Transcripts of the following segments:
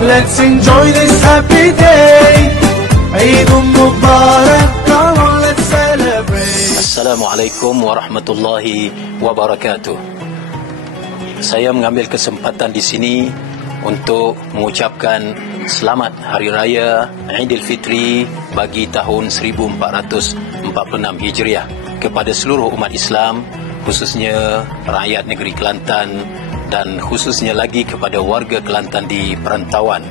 let's enjoy this happy day. Eid Mubarak, come on, let's celebrate. Assalamualaikum warahmatullahi wabarakatuh. Saya mengambil kesempatan di sini untuk mengucapkan selamat Hari Raya Aidilfitri bagi tahun 1446 Hijriah kepada seluruh umat Islam, khususnya rakyat negeri Kelantan dan khususnya lagi kepada warga Kelantan di perantauan.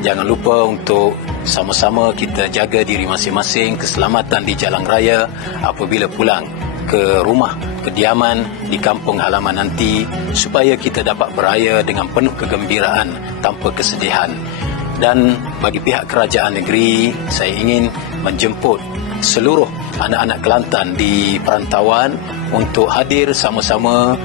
Jangan lupa untuk sama-sama kita jaga diri masing-masing, keselamatan di jalan raya apabila pulang ke rumah kediaman di kampung halaman nanti, supaya kita dapat beraya dengan penuh kegembiraan tanpa kesedihan. Dan bagi pihak kerajaan negeri, saya ingin menjemput seluruh anak-anak Kelantan di perantauan untuk hadir sama-sama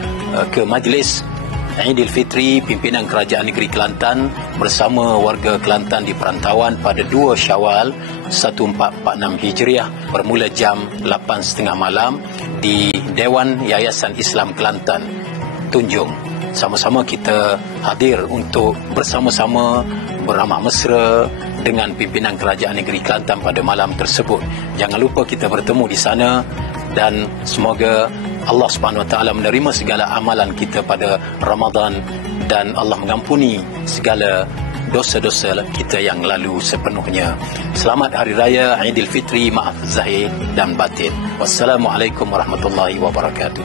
ke majlis Aidilfitri pimpinan Kerajaan Negeri Kelantan bersama warga Kelantan di perantauan pada 2 Syawal 1446 Hijriah bermula jam 8.30 malam di Dewan Yayasan Islam Kelantan, Tunjung. Sama-sama kita hadir untuk bersama-sama beramah mesra dengan pimpinan Kerajaan Negeri Kelantan pada malam tersebut. Jangan lupa kita bertemu di sana dan semoga Allah Subhanahu Wa Taala menerima segala amalan kita pada Ramadan dan Allah mengampuni segala dosa-dosa kita yang lalu sepenuhnya. Selamat Hari Raya Aidilfitri, maaf zahir dan batin. Wassalamualaikum warahmatullahi wabarakatuh.